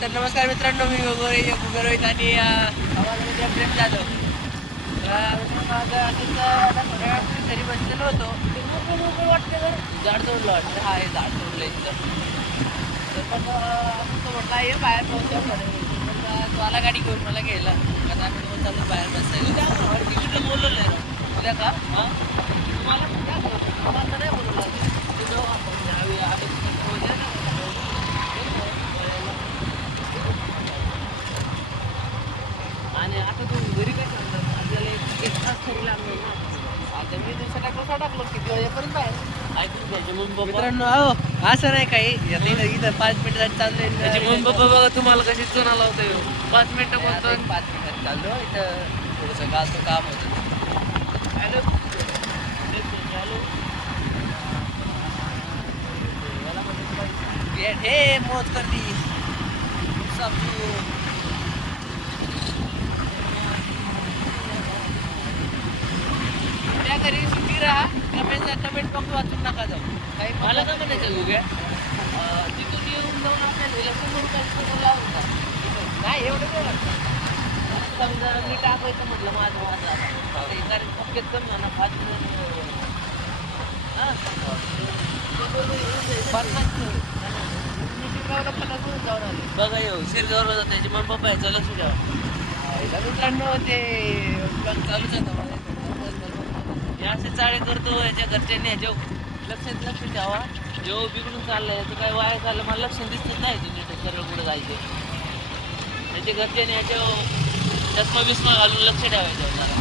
तर नमस्कार मित्रांनो मी वगैरे गुगरोहित आणि प्रेम जाधव. तर मित्रांनो, आता थोड्या घरी बसलेलो होतो. वाटतं तर झाड तोडलं वाटतं. हा हे झाड तोडलं इथं. तर आपण तो म्हटला ये बाहेर पोहोचतो तो आला गाडी घेऊन मला घ्यायला. आता आम्ही दोघं चाललो बाहेर बसायला. तिकीट बोललो नाही. उद्या का? हां? तुम्हाला. तुम्हाला नाही बोलवलं. तुझं आम्ही आम्ही उद्या ना आणि आता तू घरी काय करणार आपल्याला एक एक तास तरी लागणार ना आता मी दिवसा टाकलं सा टाकलं किती वाजेपर्यंत बाहेर ऐकून घ्यायचे मग पप्पा मित्रांनो अहो असं नाही काही. इथं इथं पाच मिनिटात चाललंय त्याची मम्मी पप्पा बघा तुम्हाला कशी चुना लावते. पाच मिनिटं बोलतो पाच मिनिटात चाललो इथं थोडंसं गावचं काम होतं. हॅलो. हॅलो हे मौज करती सब त्या घरी सुट्टी राहा. कमेंट कमेंट बॉक्स वाचून नका जाऊ. काही मला काय म्हणायचं उग्या अं, तिथून येऊन जाऊन आपल्याला पेट्रोल लावून जा. नाही एवढं नाही वाटतं. समजा मी टाकायचं म्हटलं माझं माझं कारण पक्केत कमी होणार पाच मिनिट पन्नास किलो. मी शिरगावला पन्नास मिनिट जाऊन आले. बघा येऊ शिरगावला जात त्याची मम्मी पप्पा लक्ष द्या. आईला मित्रांनो ते चालूच होतं माझं. हे असे चाळे करतो याच्या घरच्यांनी ह्याच्या लक्षात लक्ष द्यावा जेव्हा बिघडून चाललाय याचं काय वाया चाललं मला लक्ष दिसत नाही ते नीट सर्व कुठं जायचं. त्याच्या घरच्यांनी ह्याच्या चष्मा बिस्मा घालून लक्ष ठेवायचं मला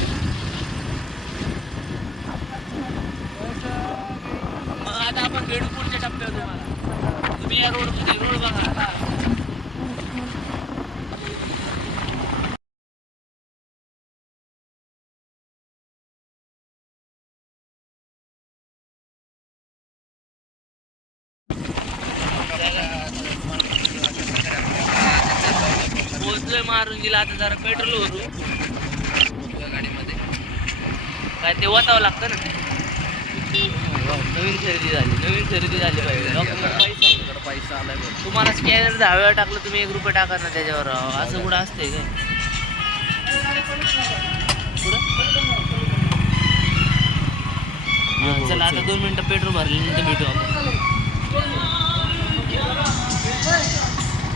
मग आता आपण भेटू टप्प्यावर तुम्हाला तुम्ही या रोड रोड बघा. पोहोचलोय मारून दिला आता जरा पेट्रोल भरू गाडीमध्ये. काय ते वाचावं लागतं ना. नवीन खरेदी झाली नवीन खरेदी झाली पाहिजे. पैसा आलाय तुम्हाला स्कॅनर दहा वेळा टाकलं तुम्ही एक रुपये टाका ना त्याच्यावर. असं कुठं असतंय काय? कुठं? चला आता दोन मिनिटं पेट्रोल भरल्यानंतर भेटू आपण.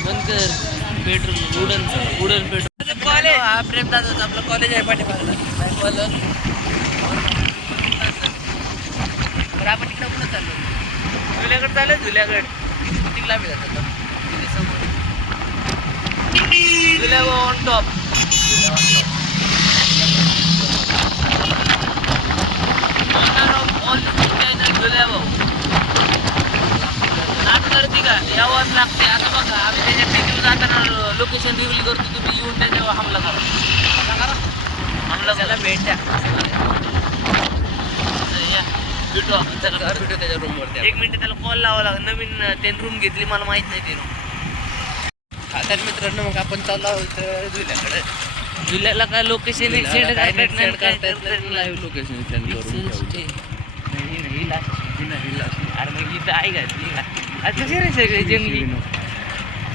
बंद कर. पेट्रोल उडन उडन पेट्रोल कॉलेज हा प्रेम दादाचं आपलं कॉलेज आहे पाठीमागलं तर आपण इकडं कुठं चाललो? झुल्याकडे चालेल झुल्याकडे जातात तिथे समोर. झुल्या ऑन टॉप झुल्या भाऊ करते का? यावंच लागते आता टेकडीवर जाताना लोकेशन रिव्हील करतो तुम्ही येऊन त्याच्यावर हमला करा. हमला त्याला भेट. भेटू आपण. घर भेटू त्याच्या रूमवरती एक मिनिट त्याला कॉल लावा लागेल. नवीन त्यांनी रूम घेतली मला माहीत नाही ते रूम तर मित्रांनो मग आपण चाललो आहोत जुल्याकडे. जुल्याला काय लोकेशन काय करता नाही काय लाईव्ह लोकेशन सेंड करून. नाही नाही लास्ट नाही लास्ट. अरे मग इथं आहे का? रे सगळे जंगली.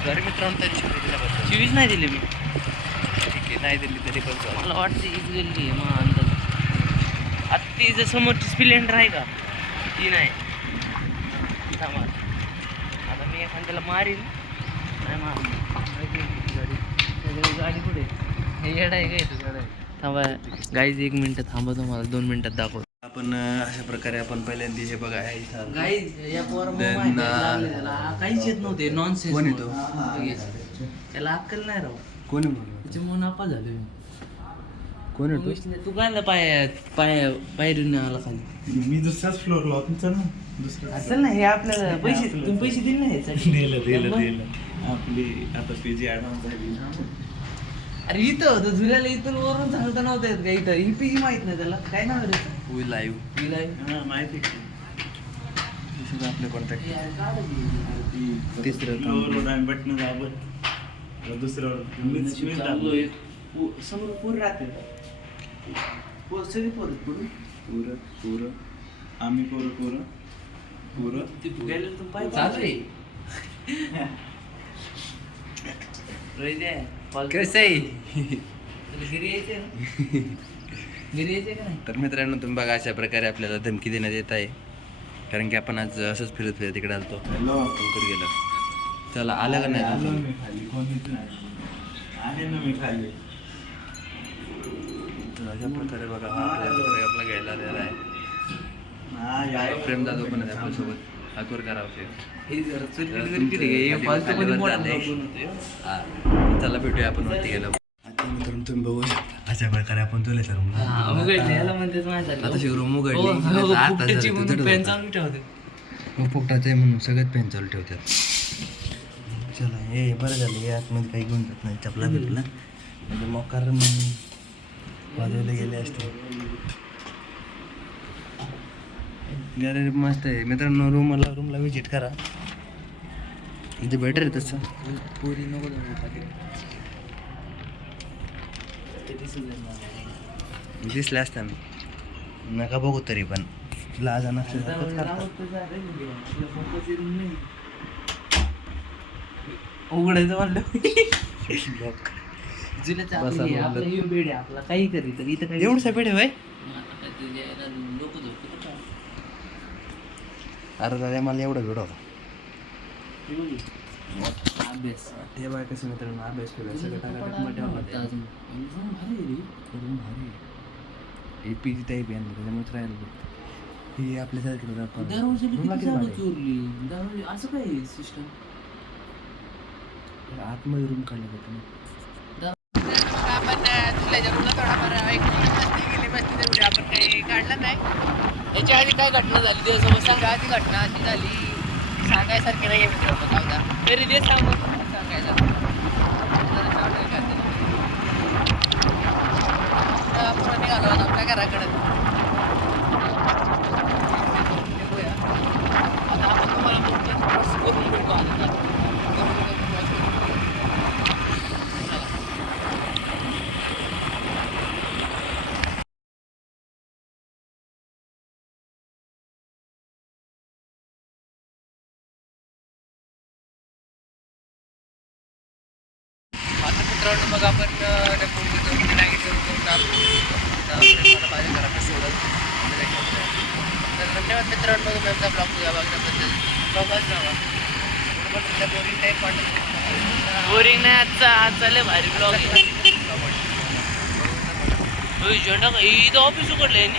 तर मित्रांनो तरी शिवाजीला बघतो. शिवीच नाही दिली मी. ठीक आहे नाही दिली तरी पण चालेल. मला वाटतं हीच गल्ली आहे मग अंदाज. आता ती जर समोरची स्प्लेंडर आहे का? ती नाही. थांबा. आता मी एखाद्याला मारीन. नाही मार गाडी? गाडी कुठे हे येडा आहे काय तुझ्याकडे थांबा. गाईज एक मिनिट थांबा तुम्हाला. दोन मिनिटात दाखव आपण अशा प्रकारे आपण पहिल्यांदा हे बघा इथं गाईज या Then, uh, त्याला. काहीच येत नव्हते नॉनसेन्स कोण येतो? त्याला अक्कल नाही राव. कोण आहे म्हणून त्याच्यामुळे नापा झालो. कोण आहे तू काय पाय पाय पायरीने आला खाली. मी दुसऱ्याच फ्लोअरला होतो चल ना दुसऱ्या असेल ना हे आपल्याला पैसे तुम्ही पैसे दिले नाही? दिलं दिलं आपली आता पीजी ऍडव्हान्स झाली. अरे इथं होतं झुल्याला इथून वरून सांगता नव्हतं येत का इथं? ही पीजी माहीत नाही त्याला. काय नाव रे वी लाईव्ह विलाय हा माहिती आहे. आपले कॉन्टॅक्ट तिसरं बटन दाबत. दुसऱ्यावर मीच मीच दाबलो समोर पूर राहते. पोर सगळी पोर पुढे पुरं पुरं. आम्ही पोरं पोरं. पुरं ती गेले तुम्ही पाहिजे चालू आहे. कसं घरी यायचंय तर मित्रांनो तुम्ही बघा अशा प्रकारे आपल्याला धमकी देण्यात येत आहे. कारण की आपण आज असंच फिरत फिरत तिकडे आलतो. लवकर गेलो? चला आलं का नाही आलो अजून? मी खाली. कोणीच नाही. आहे ना मी खाली. तर अशा प्रकारे बघा हा आपला घ्यायला आलेला आहे. हा या. प्रेम जाधव पण आहे आपल्यासोबत. हातवर करावचे. हे जरा चुल? हे. हा. भेटूया आपण वरती गेलो तुम्ही बघू शकता. अशा प्रकारे आपण तुला हा, झालं. आता शिवरूम हो, उघडली हो, आता होतं. चालू ठेवते. मग पोपटाचं आहे म्हणून सगळ्यात पेन चालू ठेवतात. चला हे बरं झालं हे आतमध्ये काही घेऊन जात नाही चपला बिपला म्हणजे मोकार वाजवले गेले असते. गॅलरी मस्त आहे. मित्रांनो रूमला रूमला विजिट करा. म्हणजे बेटर आहे तसं. पुरी नको जाऊ पाटील. किती सुंदर नाव आहे. दिसले असताना नका बघू तरी पण लाजा नसेल आता तरच करतात. रावत तर झालंय म्हणजे. तुला फोकस येत नाही. उघडायचं म्हणलं आपलं काही तर इथं झोपतं का? अरे दादा मला एवढं भेट होता. बघ. अभ्यास. ते बाय कसं मित्रांनो अभ्यास केला. सगळं मटेरियल होतं. अजून. भारी आहे रे. करून भारी हे पी जी टाईप आहे ना त्याच्यामुळे राहिलं बघ. ही आपल्यासारखी दरवर्षी किती जागा चोरली दरवर्षी असं काय सिस्टम आतमध्ये रूम काढलं होतं मग आपण तुला रूमला थोडाफार एक मस्ती गेली मस्ती तेवढी आपण काही काढलं नाही? याच्या आधी काय घटना झाली? त्यासोबत सांग. सांगा आधी घटना अशी झाली? सांगायसारखे नाही आहे मित्रांनो जाऊ तरी ते सांग सांगायला आपण निघालो आपल्या घराकडे निघूया. आता आपण तुम्हाला पुढच्या cross करून भेटू आता. करून भेटू, cross करून. आता मित्रांनो मग आपण डेपोटचं नागिटून करून आलो आता मला माझ्या घराकडे सोडत मला घेऊन जा. तर धन्यवाद मित्रांनो तुम्ही आमचा ब्लॉग तुझ्या बघण्याबद्दल. ब्लॉगच जावा बोरिंग टाईप वाटत बोरिंग नाही आजचा आजचा लय भारी ब्लॉग झेंडा इथं ऑफिस उघडलं यांनी.